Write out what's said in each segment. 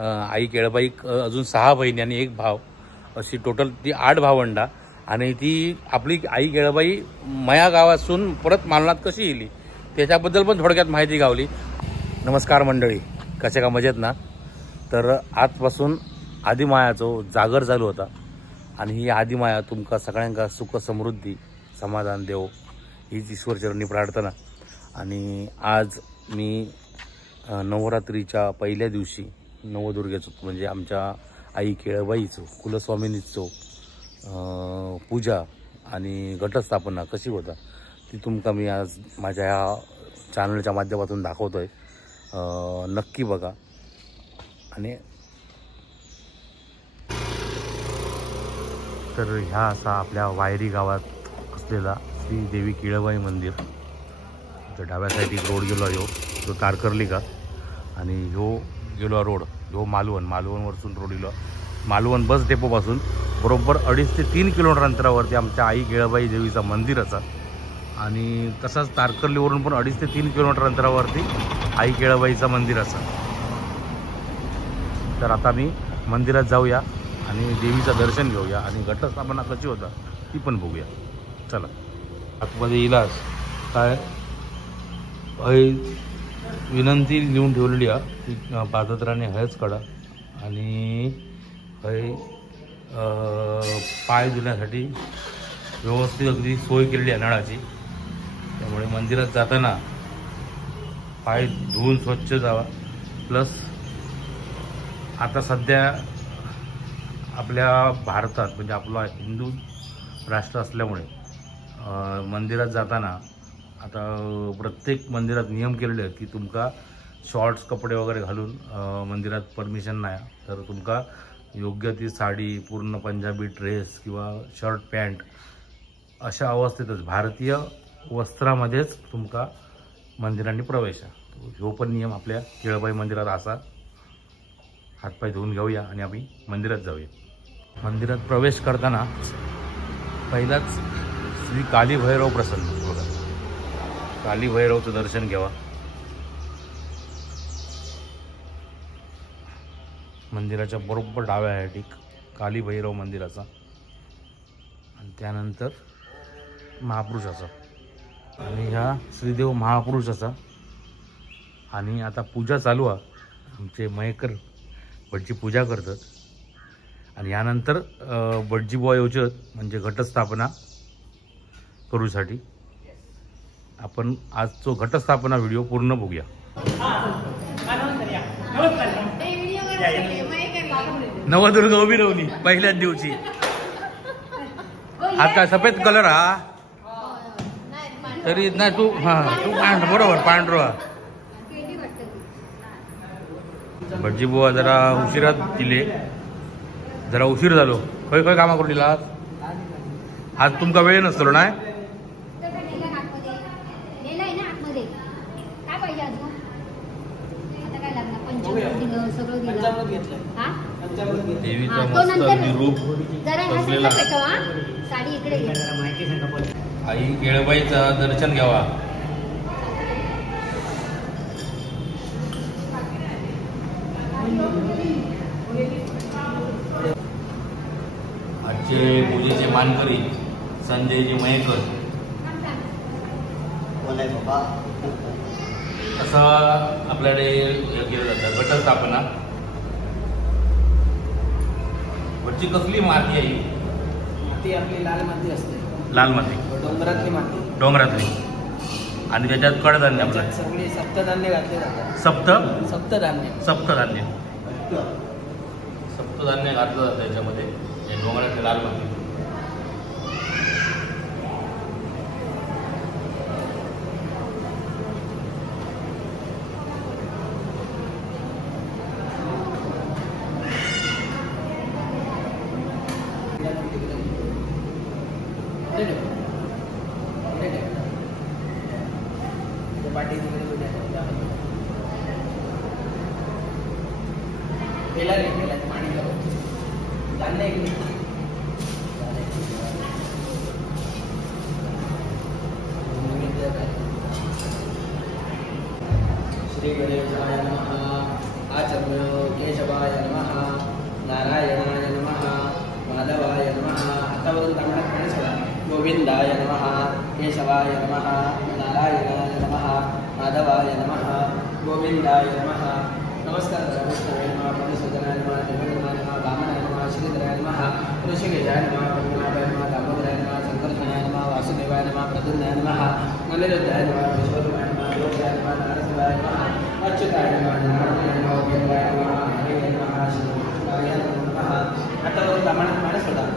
आई केळबाई, अजून 6 बहिणी आणि 1 भाव, अशी टोटल ती 8 भावंडा. आणि ती आपली आई केळबाई मया गावातून परत मालवणात कशी येली त्याच्याबद्दल पण थोडक्यात माहिती गावली. नमस्कार मंडळी, कशा का मजेत ना. तर आजपासून आदिमायाचो जागर चालू होता आणि ही आदिमाया तुमका सगळ्यांका सुख समृद्धी समाधान देव हीच ईश्वरचरणी प्रार्थना. आणि आज मी नवरात्रीच्या पहिल्या दिवशी नवदुर्गेचो म्हणजे आमच्या आई केळबाईचो कुलस्वामिनीचो पूजा आणि घटस्थापना कशी होता ती तुमका मी आज माझ्या ह्या चॅनलच्या माध्यमातून दाखवतोय. नक्की बघा. आणि तर ह्या असा आपल्या वायरी गावात असलेला श्री देवी केळबाई मंदिर. तर डाव्या साईड एक रोड गेलो ह्यो तो तारकर्ली का, आणि ह्यो गेलो रोड ह्यो मालवणवरसून रोड गेलो. मालवण बस डेपोपासून बरोबर 2.5 ते 3 किलोमीटर अंतरावरती आमच्या आई केळबाई देवीचा मंदिर असा. आणि तसाच तारकर्लीवरून पण 2.5 ते 3 किलोमीटर अंतरावरती आई केळबाईचा मंदिर असा. तर आता मी मंदिरात जाऊया आणि देवीचं दर्शन घेऊया आणि घटस्थापना कशी होता ती पण बघूया. चला आतमध्ये इलाज काय विनंती लिहून ठेवलेली आहे ती पादत्राणे हळच काढा आणि पाय धुण्यासाठी व्यवस्थित अगदी सोय केलेली आहे नळाची. त्यामुळे मंदिरात जाताना पाय धुवून स्वच्छ जावा. प्लस आता सध्या आपल्या भारतात म्हणजे आपला हिंदू राष्ट्र असल्यामुळे मंदिरात जाताना आता प्रत्येक मंदिरात नियम केलेले आहेत की तुमका शॉर्ट्स कपडे वगैरे घालून मंदिरात परमिशन नाही. तर तुमका योग्य ती साडी, पूर्ण पंजाबी ड्रेस किंवा शर्ट पॅन्ट अशा अवस्थेतच भारतीय वस्त्रामध्येच तुमका मंदिरांनी प्रवेश आहे. ह्यो पण नियम आपल्या केळबाई मंदिरात असा. हातपाय धुवून घेऊया आणि आम्ही मंदिरात जाऊया. मंदिरात प्रवेश करताना पहिलाच श्री काली भैरव प्रसन्न बघा. काली भैरवचं दर्शन घ्यावा. मंदिराच्या बरोबर डाव्या आहे ठीक काली भैरव मंदिराचा. आणि त्यानंतर महापुरुषाचा आणि ह्या श्रीदेव महापुरुषाचा. आणि आता पूजा चालू आहे. आमचे मयेकर भटजी पूजा करतात आणि यानंतर भटजी बुवा येऊचेत म्हणजे घटस्थापना करूसाठी. आपण आजचो घटस्थापना व्हिडिओ पूर्ण बघूया. नवदुर्ग उभी राहुली पहिल्याच दिवशी. हात काय सफेद कलर हा तरी नाही तू तू बरोबर पांढरा. भटजी बुवा जरा उशिरात दिले, जरा उशीर झालो. खय खय कामा करून दिला आज तुमका वेळ नसतो नाही. देवीचा मस्त रूप सजलेला. आई केळबाईचा दर्शन घ्यावा. आजचे पूजेचे मानकरी संजयजी मयेकर. असं आपल्याकडे केलं जातं घटस्थापना. वरची कसली माती आहे? ती आपली लाल माती असते. लाल माती डोंगरातली माती. डोंगरातली. आणि त्याच्यात कडधान्य आपलं सगळी सप्तधान्य घातले जातात. सप्तधान्य सप्तधान्य घातलं जातं त्याच्यामध्ये डोंगरातली लाल माती. श्री गणेशाय नमः. आचम्य केशवाय केशवाय नमः नारायणाय नमः माधवाय नमः गोविंदाय नमः नमस्कार विष्णवे नमः मधुसूदनाय नमः देवनाय नमः वामनाय नमः श्रीधराय नमः ऋषिकेशाय नमः पद्मनाभाय नमः दामोदराय नमः शंकरधनाय नमः वासुदेवाय नमः प्रद्युम्नाय नमः अनिरुद्धाय नमः विश्वरूपाय नमः योगाय नमः नारसिंहाय नमः अच्युताय नमः नारायणाय नमः गोविंदाय नमः हरे नमः शिवाय नमः आता वरून प्रमाणात सोडा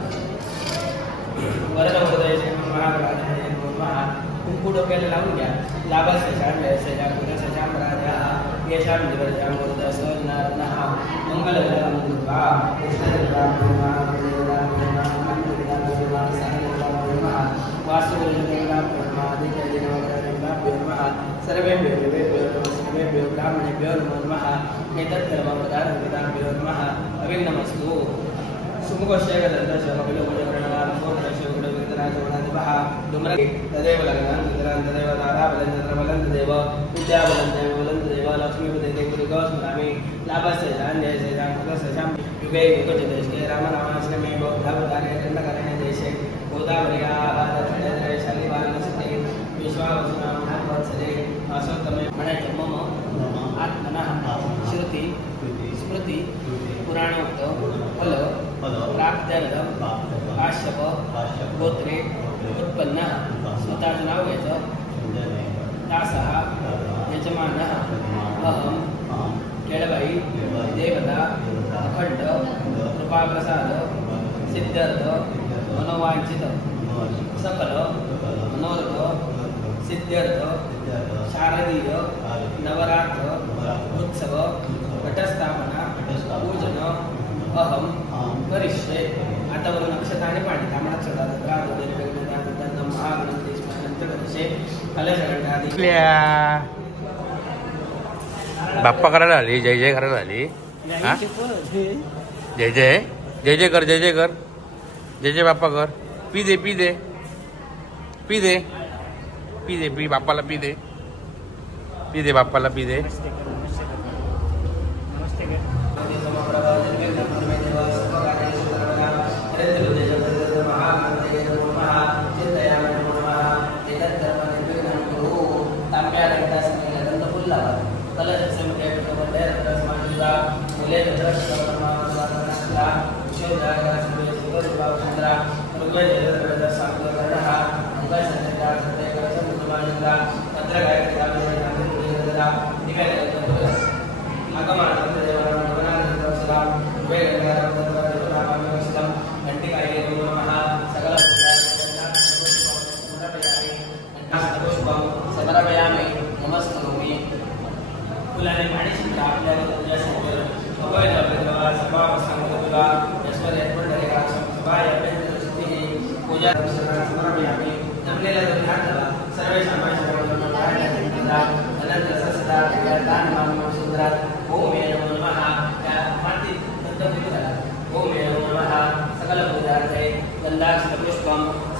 वरद हृदय महाराजाय नमः कुंकू डोक्याला लावून घ्या लाभासशाम व्यवसायाम गुणसशाम राजा येशाम दिवजाम गुरुदसोनारनः मंगलकरं कृत्वा कृष्णदेवाय नमः देवाय नमः मंगलदेवाय नमः वासुदेवाय नमः आदित्यदेवाय नमः सर्वेभ्यो ब्राह्मणेभ्यो नमो नमः एतत् सर्वं प्रदानकृताभ्यो नमः अभिनमस्तु तदेव लग्नान् तदेव ताराबलं तत्रबलं तदेव विद्याबलं देवबलं तदेव लक्ष्मीपते देवदुर्गा स्मरामि लाभस्य जान्यस्य जामकस्य युगे युगजदेशे रामनामाश्रमे बौद्धावतारे दण्डकारण्य देशे गोदावर्याः दक्षिणे शालिवारणसते विश्वावसुनां महावत्सरे आसोत्तमे म्हणायचं मम आत्मनः श्रुती स्मृती पुराणोक्त फल प्राप्त्यर्थ काश्यप गोत्रे उत्पन्न स्वतःचं नाव घ्यायचं दासः यजमानः अहम केळबाई देवता अखंड कृपाप्रसाद सिद्धार्थ मनोवांछित सकल मनोरथ सिद्धार्थ शारदीय नवरात्र उत्सव घटस्थापना पूजन अहम करिष्ये आता वरून नक्षत्राने पाणी तांबडा सोडा महागणेश बाप्पा करायला आली जय जय करायला आली जय जय जय जय कर जय जय कर जय जय बाप्पा कर पी दे पी दे पी दे पी दे पी बाप्पाला पी दे बाप्पाला पी दे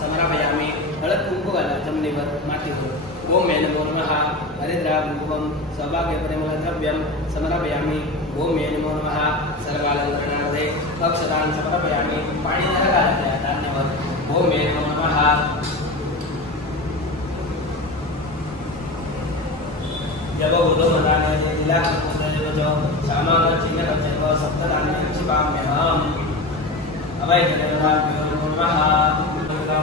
समर्पयामि हळद कुंकू घाला जमिनीवर मातीवर ओम मे नमो नमः हरिद्रा कुंकुमं सौभाग्यपरिमलद्रव्यं समर्पयामि ओम मे नमो नमः सर्वालंकरणार्थे अक्षतान् समर्पयामि पाणी जरा घाला त्या धान्यावर ओम मे नमो नमः जब उदोमदाने दिला जो सामान चिन्ह जब सप्तदाने शिवाम्यहम् अवै जनेभ्यो नमो नमः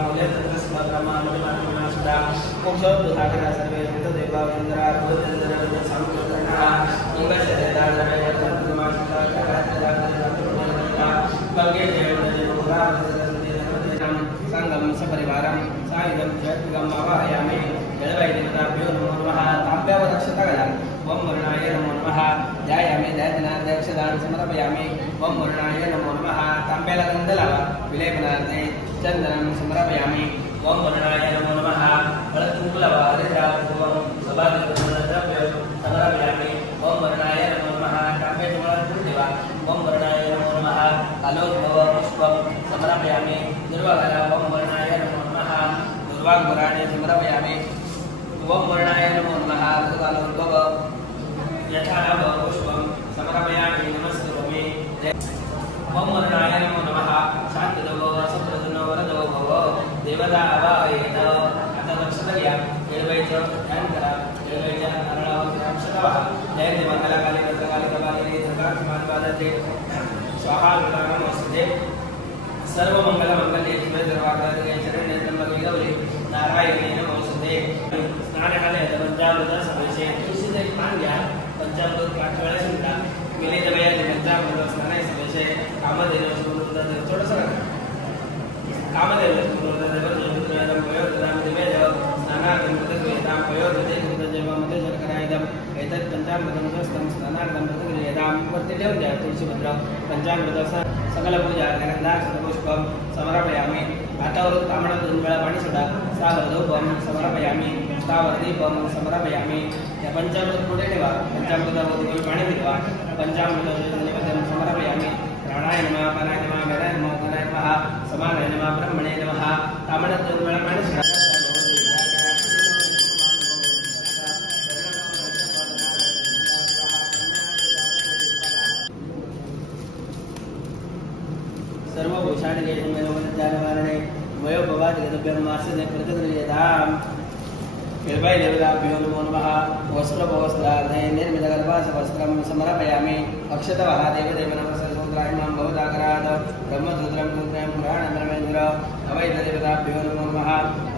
मूल्य तस्मद्रमानुमानुमानसुदा मोक्षोद्धारः सर्वे देवावेन्द्रा भूतेन्द्र सामुद्रः मंगलशरेदारः गंगे संगम सपरिवारं सायुधं जयत्गं आवाहयामि जलवै देवताभ्यो नमो नमः ताभ्याव रक्षताय ओम वर्णाय नमो नमः ध्यायामि ध्यानाध्यक्षदान समर्पयामि ओम वर्णाय नमो नमः तांब्याला गंध लावा विलेपनार्थे चंदनं समर्पयामि ओम वर्णाय नमो नमः हळद कुंकू लावा हरिद्रा कुंकुमं सौभाग्यद्रव्यं समर्पयामि ओम वर्णाय नमो नमः तांब्याची माळ ठेवा ओम वर्णाय नमो नमः कालोद्भव पुष्पं समर्पयामि दुर्वाघाला ओम वर्णाय नमो नमः दुर्वाघुराणे समर्पयामि ओम वर्णाय नमो नमः दुर्वालोद्भव यथानभ पुष्पं समर्पयामि नमस्करोमि ओम वर्णाय नमो नमः शांतदो सुप्रसन्नो वरदो भव देवता आवाहयेत अथ घ्या येळबाईचं ध्यान करा येळबाईच्या नारळावर अक्षता वाहा जयंती मंगलाकाली भद्रकाली कपालिनी सकाळ समाजवादाचे स्वाहा नमस्ते सर्व मंगल मंगले शिवे सर्वार्थे शरण्ये त्र्यंबके गौरी नारायणी नमोस्तुते स्नानालय पंचामृत सवेशे तुळशीचं एक पान घ्या पंचामृत 5 वेळा शिंपडा मिलित वयाचे पंचामृत स्नानाय सवेशे कामदेव सुमृत थोडंसं कामदेव सुमृत देवद्रम वयोद्रम दिवेदेव स्नानार्थं कृतज्ञतां वयोद्रते कृतजैवमध्ये जलकरायदम एतत् पंचामृतं स्वस्तं स्नानार्थं कृतज्ञतां वरती ठेवून द्या तुळशीपत्र पंचामृत सकल पूजा गंधा पुष्पम समर्पयामि हातावर तांबडा 2 वेळा पाणी सोडा सावधूपम समर्पयामि सावधीपम समर्पयामि या पंचामृत पुढे ठेवा पंचामृतावर पाणी फिरवा पंचामृत निवेदन समर्पयामि प्राणाय नमः प्राणाय नमः वेदाय नमः उदानाय नमः समानाय नमः ब्रह्मणे नमः तांबडा 2 वेळा पाणी सोडा सर्व भूषाणे जानवारणे वयोभवाद गदभ्यं मासने प्रतिगृह्यताम् येळबाई देवताभ्यो नमो नमः वस्त्रपवस्त्रार्धे निर्मितगर्भासवस्त्रं समर्पयामि अक्षतवः देवदेव नमस्सूत्राहिमां भवदाकरात् ब्रह्मसूत्रं सूत्रं पुराणब्रह्मेन्द्र अवैधदेवताभ्यो नमो नमः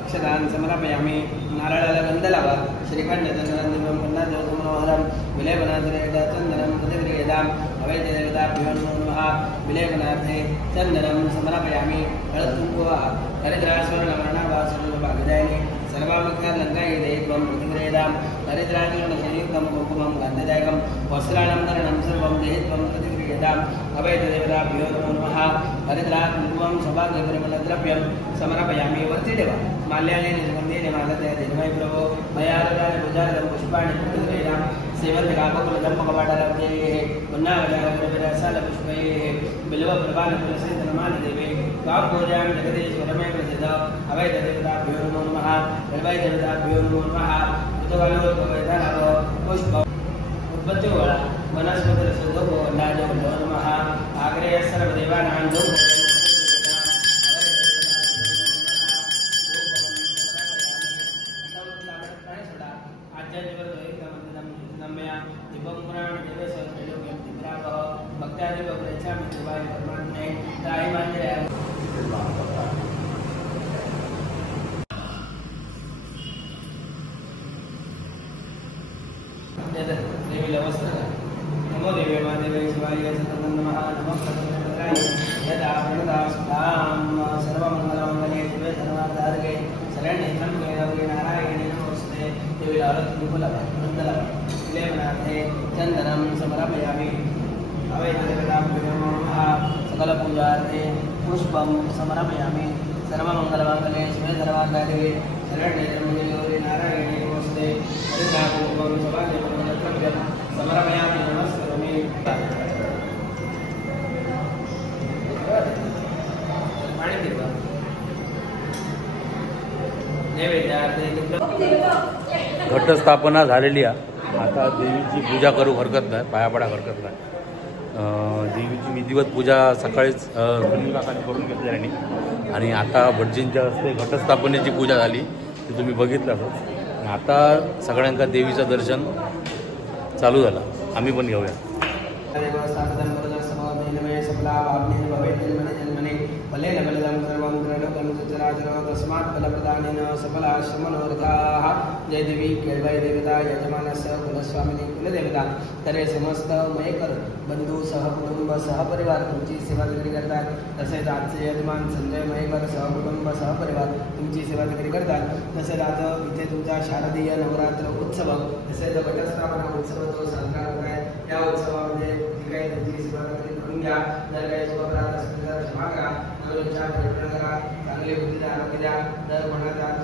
अक्षतान् समर्पयामि नारळाला गंध लावा श्रीखंड चंद्रं पुन्नादेवसमनोहरं विलेपनाद्रेडचन्दनं प्रतिगृह्यताम् अवैधदेवताभ्यो नमो नमः विलेपनार्थे चन्दनं समर्पयामि हळदकुङ्कुमः हरिद्रास्वर्णवर्णाभासुरभागदायिनी सर्वामग्नालङ्कायिदेवं प्रतिगृह्यतां हरिद्राचरणसंयुक्तं कुङ्कुमं गन्धदायकं वस्त्राणां धरणं सर्वं देहित्वं प्रतिगृह्यताम् अवैधदेवताभ्यो नमो नमः हरिद्राकुङ्कुमं सौभाग्यपरिमलद्रव्यं समर्पयामि वरती ठेवा माल्यानेन सुगन्धेन मालत्या देवमय प्रभो मयारदाय पूजारदं पुष्पाणि प्रतिगृह्यतां सेवन्तिकापकुलदम्पकपाटलब्धेः पुन्नावल्यारसालपुष्पैः बिल्वप्रभालकुलसेतनमालदेवे वाक्पूजां जगदीश्वरमय प्रसिद्ध अवैधदेवताभ्यो नमो नमः देवताभ्यो नमो नमः ऋतुकालोद्भवैतानारो पुष्प उत्पत्तिवळा वनस्पतिरसोदो नाजो नमः आग्रेय सर्वदेवानां नमो देवे महादेवे शिवाय नमः नमः यदा प्रणदास्तां सर्वमङ्गलमङ्गले शिवे सर्वार्थार्गे शरण्ये त्र्यम्बके गौरी नारायणे नमोस्तुते देवी विलेपनार्थे चन्दनं समर्पयामि अवैधदेवताभ्यो नमः सकलपूजार्थे पुष्पं समर्पयामि सर्वमङ्गलमङ्गले शिवे सर्वार्थार्गे शरण्ये त्र्यम्बके गौरी नारायणे नमोस्तुते हरिद्राकुङ्कुमं सौभाग्यपरिमलद्रव्यं समर्पयामि नमस्करोमि पाणी फिरवा घटस्थापना झालेली आहे आता देवीची पूजा करू हरकत नाही पाया पडा हरकत नाही देवीची विधिवत पूजा सकाळीच सुनीलकाकांनी करून घेतली आणि आता भटजींच्या हस्ते घटस्थापनेची पूजा झाली ती तुम्ही बघितलं आता सगळ्यांका देवीचं दर्शन चालू झालं आम्ही पण घेऊया फलेन बलिदं सर्वं प्रणतं सचराचरं तस्मात् फलप्रदानेन सफलाश्रमनोरथाः जय देवी केळबाई देवता यजमानस्य कुलस्वामिनी कुलदेवता तरे समस्त मयेकर बंधू सहकुटुंब सहपरिवार तुमची सेवा विक्री करतात तसेच आजचे यजमान संजय मयेकर सहकुटुंब सहपरिवार तुमची सेवा विक्री करतात तसेच आज इथे तुमचा शारदीय नवरात्र उत्सव तसेच घटस्थापना उत्सव तो साजरा होत आहे या उत्सवामध्ये काही तुमची सेवा विक्री करून घ्या जर काही शुभप्राप्त असेल तर क्षमा करा नवरीच्या प्रयत्न करा चांगली बुद्धी आरोग्य द्या जर कोणाचा काही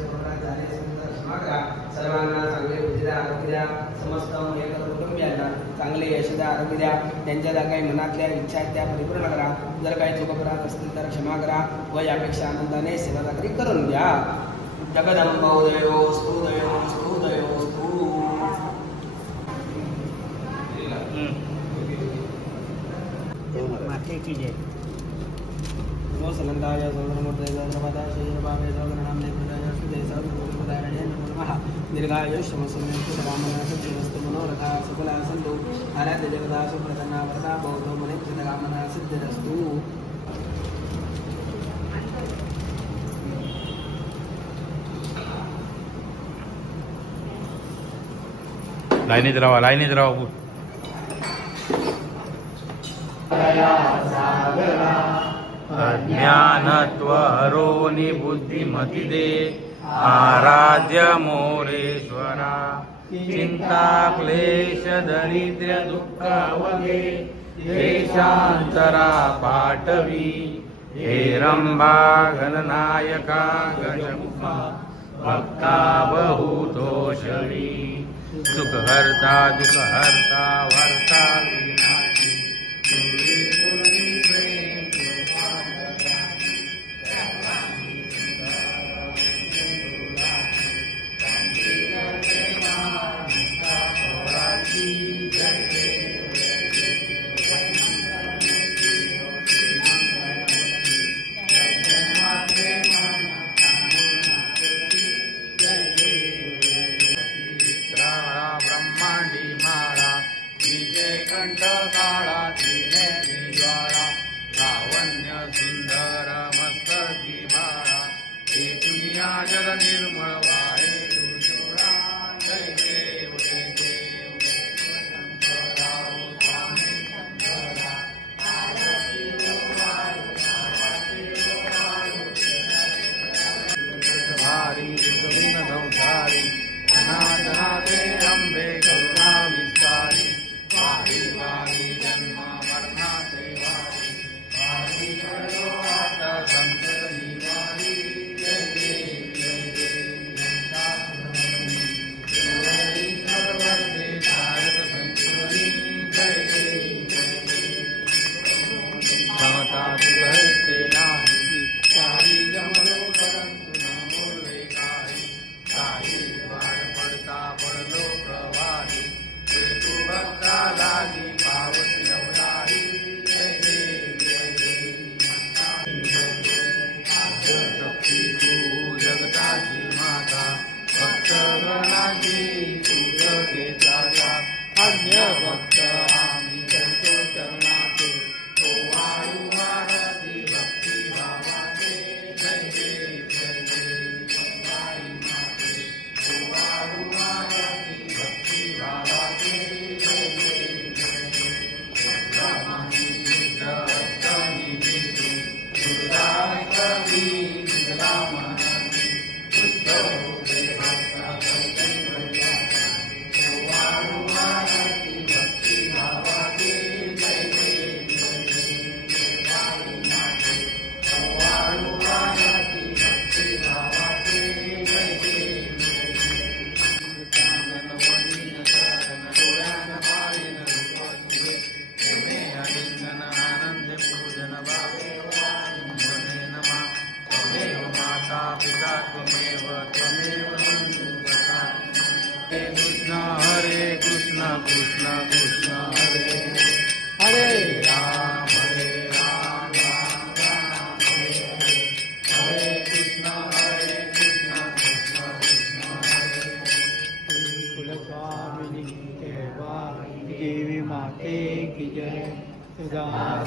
शुभप्राप्त झाले असेल तर क्षमा करा सर्वांना चांगली बुद्धी द्या आरोग्य द्या समस्त मयेकर कुटुंबियांना चांगले यश द्या आरोग्य द्या त्यांच्या ज्या काही मनातल्या इच्छा आहेत त्या परिपूर्ण करा जर काही चुकप्राप्त असतील तर क्षमा करा व यापेक्षा आनंदाने सेवा चाकरी करून द्या जगदंबो देवोस्तु देवोस्तु देवोस्तु माथे की जय सलंदाय सौन्द्रमूर्ते सौन्द्रपदाय श्रीरभावे सौन्द्रनाम्ने प्रदाय सुदे सौन्द्रमूर्तिपदारण्ये नमो नमः दीर्घायुष्यमसुमेत्युतकामना सत्यवस्तु मनोरथा सकला सन्तु आराध्य देवता सुप्रसन्ना वरदा बौद्धो मुनिकृतकामना सिद्धिरस्तु लाईनीत राहा अज्ञानत्वहरोनि बुद्धिमति दे आराध्य मोरेश्वरा चिंता क्लेश दरिद्र दुःखावगे देशांतरा पाटवी हे रंभा गणनायका गजमुखा भक्ता बहुदोषवी सुखहर्ता दुःखहर्ता वर्ता विनाशी पूर्वी पूर्वी प्रेम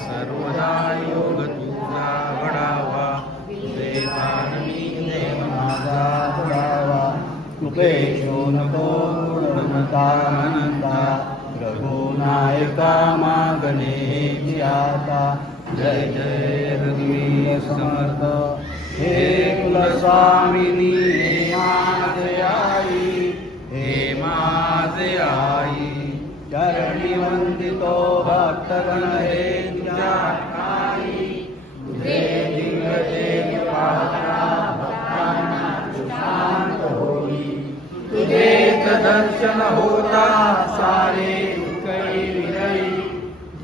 सर्वदा योग तुझा घडावा माझा घडावा कृपेशो नको गुणमतानंदा रघुनायका मागणे आता जय जय रघुवीर समर्थ हे कुलस्वामिनी हे माझे आई हे माझे आई चरणी वंदितो भक्तगण हे तुझ्या ठाई तुझे दिव्य तेज पाहता भक्तांना शांत होई तुझेच दर्शन होता सारे दुःखी विरई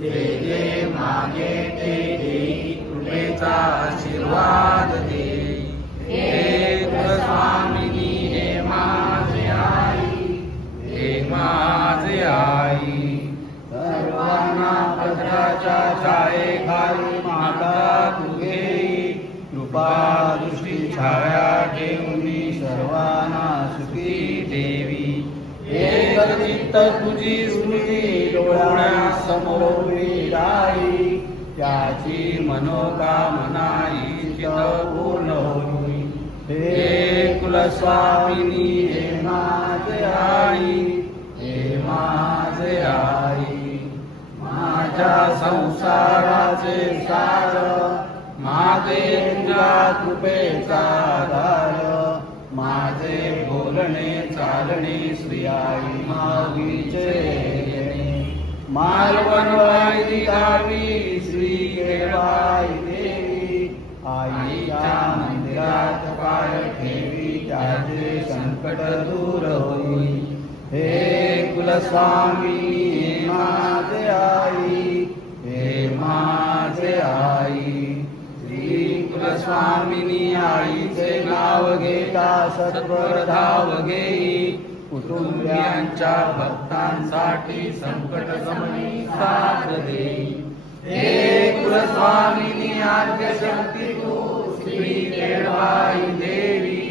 जे जे मागे ते देई कृपेचा आशीर्वाद दे हे कुलस्वामिनी हे माझे आई हे माझे आई सर्वांना पदराच्या छाये खाली माता तू घेई कृपा दृष्टी छाया ठेवणी सर्वांना सुखी देवी एक चित्त तुझी स्मृती डोळ्यासमोर उभी राही त्याची मनोकामना इच्छित पूर्ण होई हे कुलस्वामिनी हे माझे आई हे माझे आई माझ्या संसाराचे सार मागे तुझ्या कृपेचा आधार माझे बोलणे चालणे श्री आई माऊलीचे मालवणवाडी गावी श्री केळबाई देवी आईच्या मंदिरात पाय ठेवी त्याचे संकट दूर होई हे कुलस्वामी हे माझे आई हे माझे आई श्री कुलस्वामिनी आईचे नाव घेता सत्वर धाव घेई कुटुंबियांच्या भक्तांसाठी संकट समयी साथ देई हे कुलस्वामिनी आद्य शक्ती तू श्री केळबाई देवी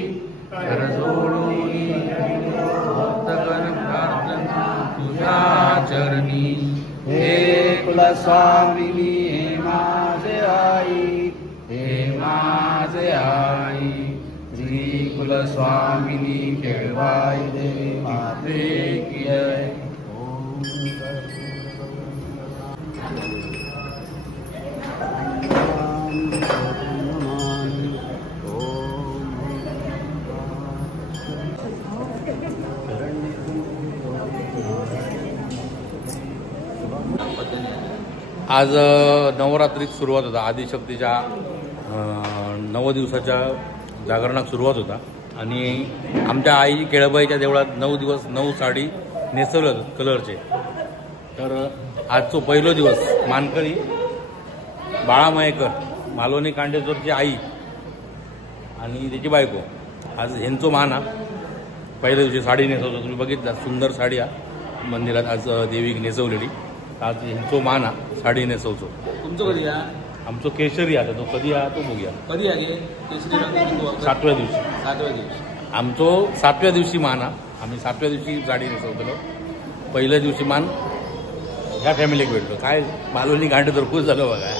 कर जोडून भक्तगण प्रार्थना तुझ्या चरणी हे कुलस्वामिनी हे माझे आई हे माझे आई श्री कुलस्वामिनी केळबाई देवी माते की जय. आज नवरात्रीत सुरुवात होता. आदिशक्तीच्या 9 दिवसाच्या जागरणात सुरुवात होता आणि आमच्या आई केळबाईच्या देवळात 9 दिवस 9 साडी नेसवलं कलरचे. तर आजचा पहिलो दिवस मानकरी बाळामायेकर मालोनी कांडेचोरची आई आणि त्याची बायको आज ह्यांचो मान हा. पहिल्या दिवशी साडी नेसवतो. तुम्ही बघितला सुंदर साडी हा मंदिरात आज देवी नेसवलेली. आज ह्यांचो मान हा साडी नेसवतो. तुमचं कधी या आमचं केशरी आता तो कधी हा तो बघूया. कधी आहे केसरी रंग 7व्या दिवशी. 7व्या दिवशी आमचो 7व्या दिवशी मान हा. आम्ही 7व्या दिवशी साडी नेसवतलो. पहिल्या दिवशी मान ह्या फॅमिलीक भेटलो. काय मालोनी गांडे तर खुश झालं बघा.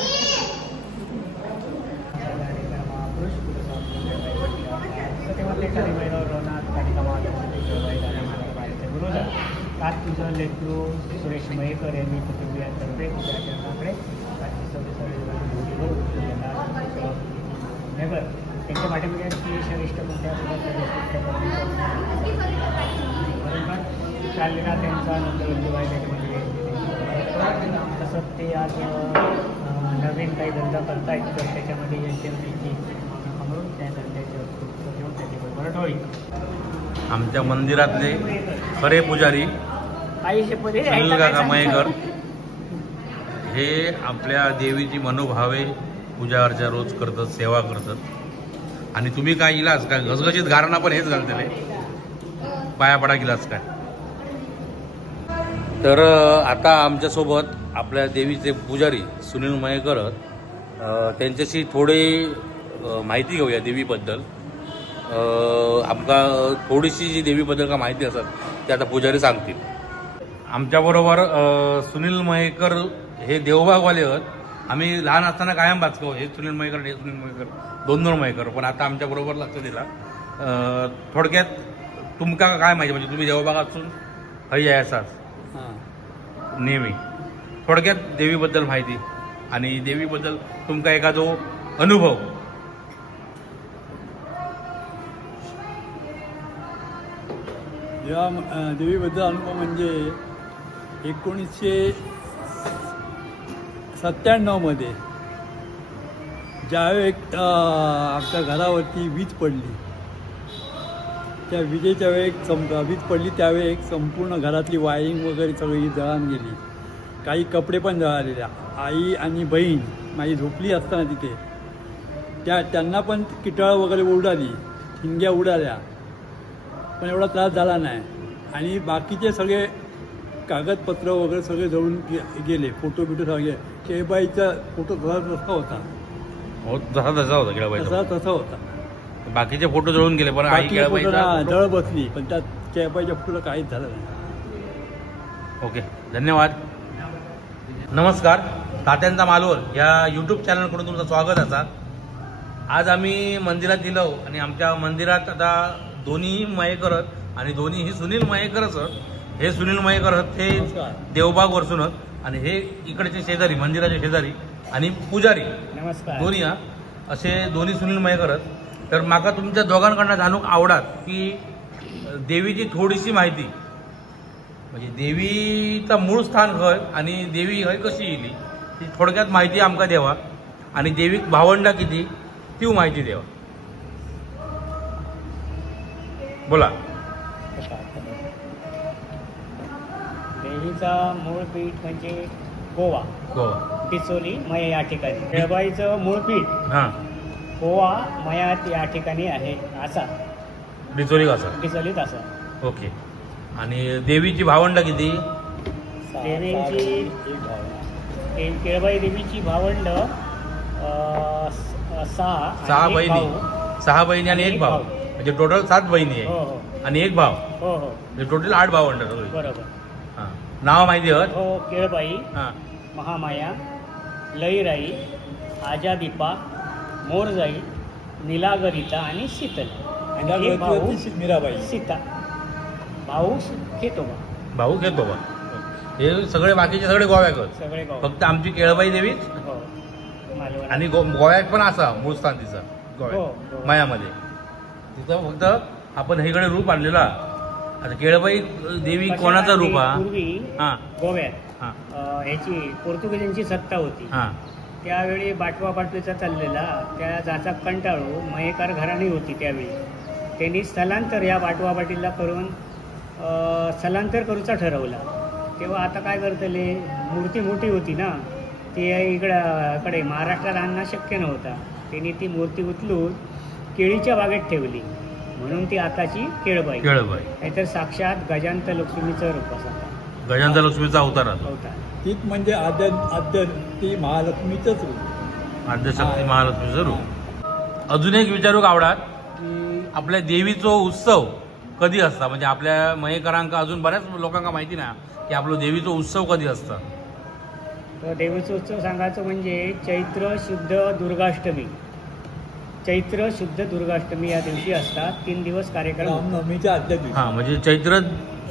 आज तुझं लेकरू सुरेश मयेकर यांनी कुटुंबियांतर्फे तुझ्या चरणाकडे त्यांच्या पाठीमध्ये श्रेष्ठ कोणत्या बरोबर चाललेला त्यांचा नंदवंदीबाई त्याच्यामध्ये तसंच ते आज नवीन काही धंदा करतायत तर त्याच्यामध्ये यशस्वी म्हणून त्या धंद्याच्या घेऊन त्याच्याबरोबर होईल. आमच्या मंदिरातले खरे पुजारी सुनील काका मयेकर हे आपल्या देवीची मनोभावे पूजा अर्चा रोज करतात, सेवा करतात. आणि तुम्ही काय इलाज काय घसघशीत घारणा पण हेच घालते पाया पडा इलाज काय. तर आता आमच्यासोबत आपल्या देवीचे पुजारी सुनील मयेकर त्यांच्याशी थोडी माहिती घेऊया देवीबद्दल. आमका थोडीशी जी देवीबद्दल का माहिती असतात ते आता पुजारी सांगतील. आमच्याबरोबर सुनील मयेकर हे देवबागवाले आहेत. आम्ही लहान असताना कायम वाचतो हे सुनील मयेकर हे सुनील मयेकर दोन मयेकर. पण आता आमच्याबरोबर लक्ष दिला. थोडक्यात तुमका काय माहिती म्हणजे तुम्ही देवबागातून हय आहे असाच नेहमी. थोडक्यात देवीबद्दल माहिती आणि देवीबद्दल तुमका एखादो अनुभव. या देवीबद्दल अनुभव म्हणजे 1997 ज्यावेळी आमच्या घरावरती वीज पडली, त्या विजेच्या वेळी वीज पडली त्यावेळी संपूर्ण घरातली वायरिंग वगैरे सगळी जळून गेली. काही कपडे पण जळालेल्या. आई आणि बहीण माझी झोपली असताना तिथे त्यांना पण किटाळ वगैरे उडाली, ठिणग्या उडाल्या, पण एवढा त्रास झाला नाही. आणि बाकीचे सगळे कागदपत्र वगैरे सगळे जळून गेले. फोटो बिटो सगळे केळबाईचा फोटो घरात रस्ता होता हो जसा तसा होता केळबाई तसा होता. बाकीचे फोटो जळून गेले पण आई केळबाईचा जळ बसली पण त्यात केळबाईच्या फोटोला काहीच झालं नाही. ओके धन्यवाद. नमस्कार, तात्यांचा मालवण या यूट्यूब चॅनलकडून तुमचं स्वागत असा. आज आम्ही मंदिरात दिलो आणि आमच्या मंदिरात आता दोन्ही मयेकरत आणि दोन्ही ही सुनील मयेकरच. हे सुनील मयेकरत हे देवबाग वरसूनच आणि हे इकडचे शेजारी मंदिराचे शेजारी आणि पुजारी नमस्कार. दोन्ही असे दोन्ही सुनील मयेकरत. तर माका तुमच्या दोघांकडनं जाणूक आवडात की देवीची थोडीशी माहिती, म्हणजे देवीचा मूळ स्थान खंय आणि देवी हय कशी येयली ती थोडक्यात माहिती आमकां देवा आणि देवीक भावंडा किती ती माहिती देवा. बोला. देवीचा मूळ पीठ म्हणजे गोवा, हो डिचोली मया या ठिकाणी. केळबाईचं मूळ पीठ हां गोवा मयात या ठिकाणी आहे असा डिचोली कसा. डिचोलीत असा. ओके. आणि देवीची भावंडा किती. देवींची केळबाई देवीची भावंड सहा आणि एक बहिणी, भाऊ. 6 बहिणी आणि एक भाऊ, म्हणजे टोटल 7 बहिणी हो आहे हो आणि एक भाव, हो हो म्हणजे टोटल 8 भावंड सगळी. बरोबर. हां नाव माहिती आहेत. हो केळबाई, हां महामाया, लईराई, आजादीपा, मोरजाई, निलागरिता आणि शीतल. आणि एक भाऊ मीराबाई. सीता. भाऊ खेतोबा. भाऊ घेतो बा. हे सगळे बाकीचे सगळे गोव्याकच, सगळे गाव. फक्त आमची केळबाई देवीच. हो मालवण. आणि गोव्यात पण असा मूळ स्थान तिचं हो, गोव्यात हो. मायामध्ये. तिथं फक्त आपण हेकडे रूप आणलेला. आता केळबाई देवी कोणाचा रूप हा. पूर्वी हां गोव्यात हां ह्याची पोर्तुगीजांची सत्ता होती. हां त्यावेळी बाटवा बाटवीचा चाललेला त्या जाचा कंटाळू मयेकार घराणी होती. त्यावेळी त्यांनी स्थलांतर या बाटवा बाटीला करून स्थलांतर करूचा ठरवला. तेव्हा आता काय करतले, मूर्ती मोठी होती ना, ती इकडे महाराष्ट्रात आणणं शक्य नव्हता. त्यांनी ती मूर्ती उचलून केळीच्या बागेत ठेवली, म्हणून ती आताची केळबाई. केळबाई नाहीतर साक्षात गजांत लक्ष्मीचं रूप असा गजानन लक्ष्मीचा अवतार होता. होता. तीच म्हणजे आद्य ती महालक्ष्मीचंच रूप. आद्यशक्ती महालक्ष्मीचं रूप. अजून एक विचारूक आवडात की आपल्या देवीचो उत्सव कधी असता. म्हणजे आपल्या मयेकरांका अजून बऱ्याच लोकांना माहिती ना की आपलं देवीचो उत्सव कधी असता. तर देवीचा उत्सव सांगायचं म्हणजे चैत्र शुद्ध दुर्गाष्टमी. चैत्र शुद्ध दुर्गाष्टमी या दिवशी असतात. 3 दिवस कार्यक्रम. रामनवमीच्या आदल्या दिवशी. हां म्हणजे चैत्र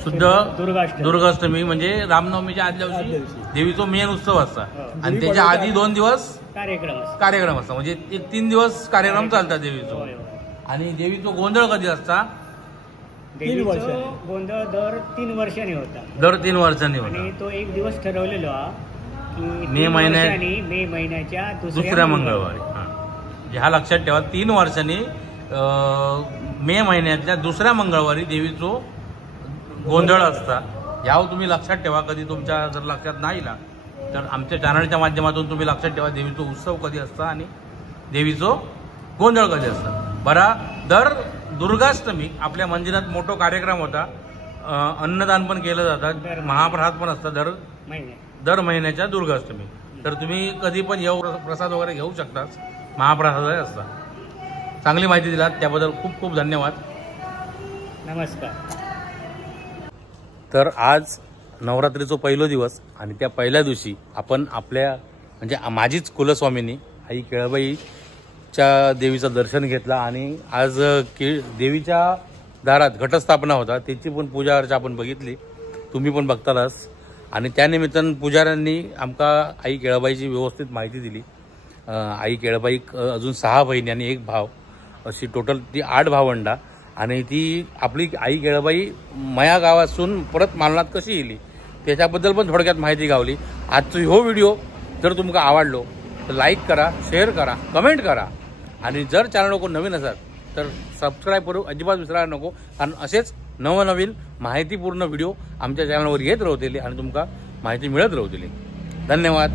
शुद्ध दुर्गाष्टमी. दुर्गाष्टमी म्हणजे रामनवमीच्या आदल्या दिवशी देवीचो मेन उत्सव असता. हो. आणि त्याच्या आधी 2 दिवस कार्यक्रम असतात. कार्यक्रम असता. म्हणजे एक 3 दिवस कार्यक्रम चालतात देवीचो. होय, होय. आणि देवीचो गोंधळ कधी असता. देवीचं गोंधळ दर 3 वर्षांनी होता. दर 3 वर्षांनी आणि होता. तो एक दिवस ठरवलेला की मे मे महिन्याच्या दुसऱ्या मंगळवारी. हां ह्या लक्षात ठेवा 3 वर्षांनी मे महिन्यातल्या दुसऱ्या मंगळवारी देवीचो गोंधळ असता. ह्या तुम्ही लक्षात ठेवा. कधी तुमच्या जर लक्षात नाही आला तर आमच्या चॅनलच्या माध्यमातून तुम्ही लक्षात ठेवा देवीचो उत्सव कधी असता आणि देवीचो गोंधळ कधी असता. बरा दर दुर्गाष्टमी आपल्या मंदिरात मोठा कार्यक्रम होता. अन्नदान पण केलं जातात. महाप्रसाद पण असतात दर महिन्याच्या दुर्गाष्टमी. तर तुम्ही कधी पण येऊ प्रसाद वगैरे घेऊ शकता. महाप्रसाद असता. चांगली माहिती दिलात त्याबद्दल खूप खूप धन्यवाद. नमस्कार. तर आज नवरात्रीचा पहिलो दिवस आणि त्या पहिल्या दिवशी आपण आपल्या म्हणजे माझीच कुलस्वामिनी आई केळबाईच्या देवीचं दर्शन घेतलं. आणि आज देवीच्या दारात घटस्थापना होता त्याची पण पूजा अर्चा आपण बघितली. तुम्ही पण बघतातच. आणि त्यानिमित्तानं पुजाऱ्यांनी आमका आई केळबाईची व्यवस्थित माहिती दिली. आई केळबाई अजून 6 बहिणी आणि 1 भाव अशी टोटल ती 8 भावंडा. आणि ती आपली आई केळबाई मया गावातून परत मालवणात कशी येली त्याच्याबद्दल पण थोडक्यात माहिती गावली. आजचा हो व्हिडिओ जर तुमका आवडलो तर लाईक करा, शेअर करा, कमेंट करा. आणि जर चॅनल कोण नवीन असाल तर सबस्क्राईब करू अजिबात विसरायला नको. कारण असेच नवनवीन माहितीपूर्ण व्हिडिओ आमच्या चॅनलवर येत राहतील आणि तुमका माहिती मिळत राहतील. धन्यवाद.